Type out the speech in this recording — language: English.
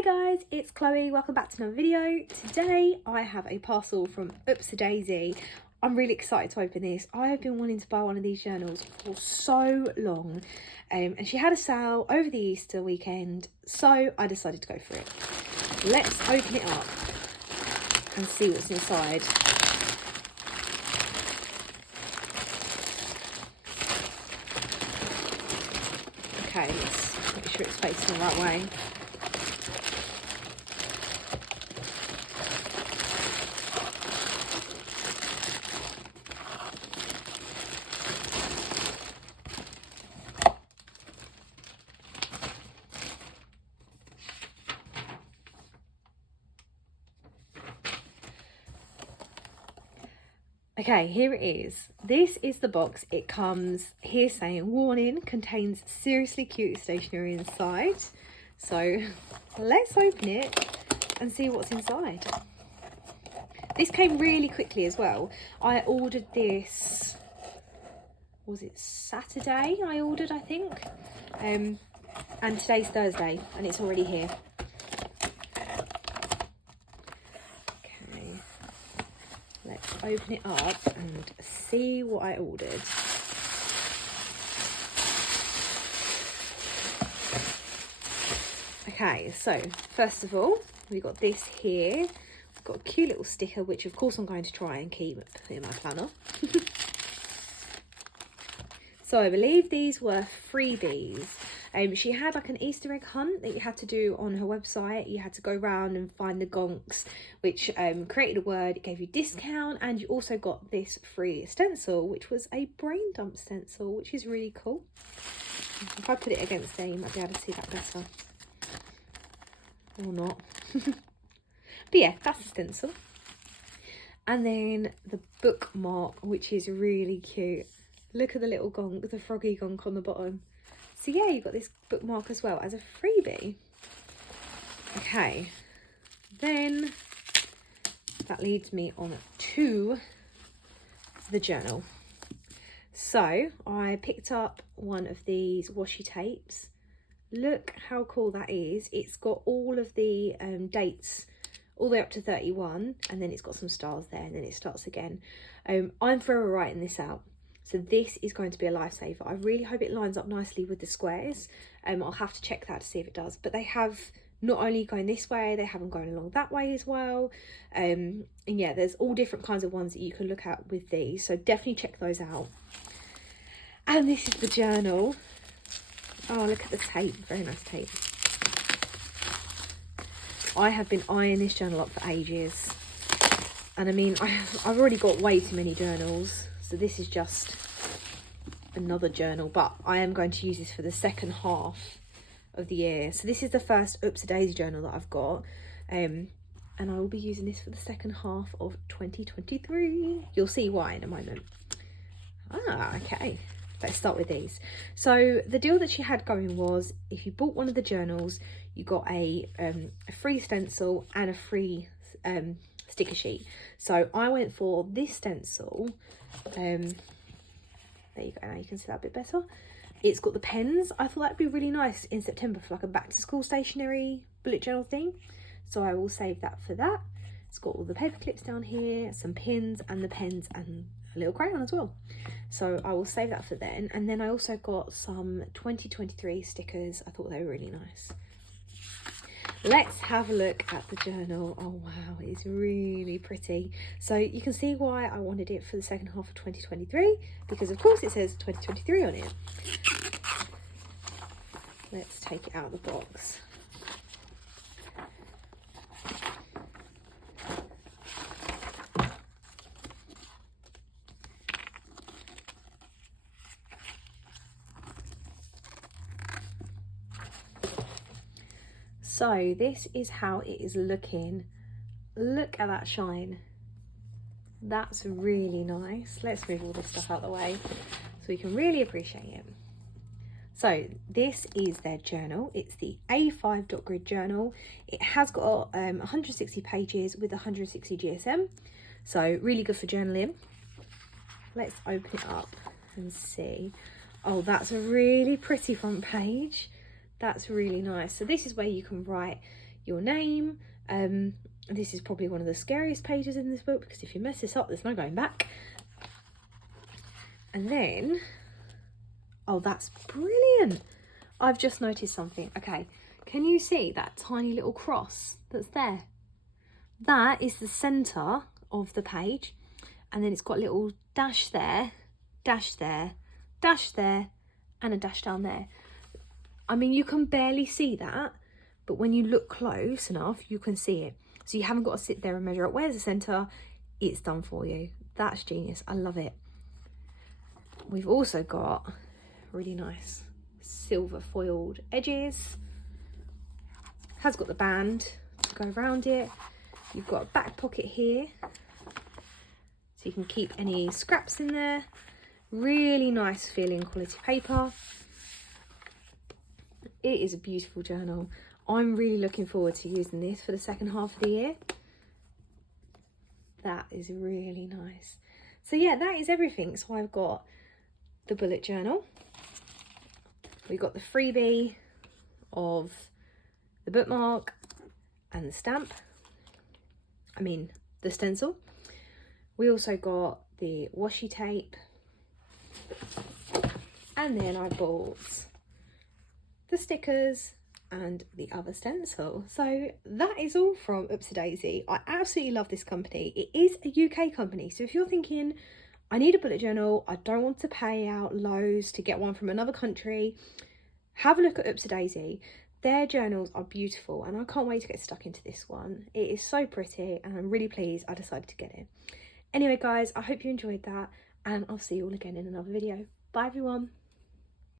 Hey guys, it's Chloe. Welcome back to another video. Today I have a parcel from Oops a Daisy. I'm really excited to open this. I have been wanting to buy one of these journals for so long, and she had a sale over the Easter weekend, so I decided to go for it. Let's open it up and see what's inside. Okay, let's make sure it's facing the right way. Okay, here it is. This is the box. It comes here saying, warning, contains seriously cute stationery inside. So let's open it and see what's inside. This came really quickly as well. I ordered this, was it Saturday I ordered, I think? And today's Thursday and it's already here. Let's open it up and see what I ordered. Okay, so first of all, we've got this here. We've got a cute little sticker, which of course I'm going to try and keep in my planner. So I believe these were freebies. She had like an Easter egg hunt that you had to do on her website. You had to go around and find the gonks, which created a word, it gave you discount, and you also got this free stencil, which was a brain dump stencil, which is really cool. If I put it against there, you might be able to see that better. Or not. But yeah, that's the stencil. And then the bookmark, which is really cute. Look at the little gonk, the froggy gonk on the bottom. So yeah, you got this bookmark as well as a freebie. Okay, then that leads me on to the journal. So I picked up one of these washi tapes. Look how cool that is. It's got all of the dates all the way up to 31, and then it's got some stars there, and then it starts again. I'm forever writing this out. So this is going to be a lifesaver. I really hope it lines up nicely with the squares. I'll have to check that to see if it does. But they have not only going this way, they have them going along that way as well. And yeah, there's all different kinds of ones that you can look at with these. So definitely check those out. And this is the journal. Oh, look at the tape. Very nice tape. I have been eyeing this journal up for ages. And I mean, I've already got way too many journals. So this is just another journal, but I am going to use this for the second half of the year. So this is the first Oops a Daisy journal that I've got, and I will be using this for the second half of 2023. You'll see why in a moment. Okay, let's start with these. So the deal that she had going was, if you bought one of the journals, you got a free stencil and a free sticker sheet. So I went for this stencil. There you go, now you can see that a bit better. It's got the pens. I thought that'd be really nice in September for like a back to school stationery bullet journal thing, so I will save that for that. It's got all the paper clips down here, some pins and the pens, and a little crayon as well, so I will save that for then. And then I also got some 2023 stickers. I thought they were really nice. Let's have a look at the journal. Oh wow, it's really pretty. So you can see why I wanted it for the second half of 2023, because of course it says 2023 on it. Let's take it out of the box. So this is how it is looking. Look at that shine. That's really nice. Let's move all this stuff out of the way so we can really appreciate it. So this is their journal. It's the A5 dot grid journal. It has got 160 pages with 160 GSM. So really good for journaling. Let's open it up and see. Oh, that's a really pretty front page. That's really nice. So this is where you can write your name. This is probably one of the scariest pages in this book, because if you mess this up, there's no going back. And then, oh, that's brilliant. I've just noticed something. Okay, can you see that tiny little cross that's there? That is the centre of the page. And then it's got a little dash there, dash there, dash there, and a dash down there. I mean, you can barely see that, but when you look close enough, you can see it. So you haven't got to sit there and measure out where's the centre. It's done for you. That's genius. I love it. We've also got really nice silver foiled edges. Has got the band to go around it. You've got a back pocket here, so you can keep any scraps in there. Really nice feeling quality paper. It is a beautiful journal. I'm really looking forward to using this for the second half of the year. That is really nice. So yeah, that is everything. So I've got the bullet journal. We've got the freebie of the bookmark and the stamp. I mean, the stencil. We also got the washi tape. And then I bought the stickers and the other stencil. So that is all from Oopsie-Daisy. I absolutely love this company. It is a UK company. So if you're thinking, I need a bullet journal, I don't want to pay out loads to get one from another country, have a look at Oopsie-Daisy. Their journals are beautiful and I can't wait to get stuck into this one. It is so pretty and I'm really pleased I decided to get it. Anyway guys, I hope you enjoyed that and I'll see you all again in another video. Bye everyone.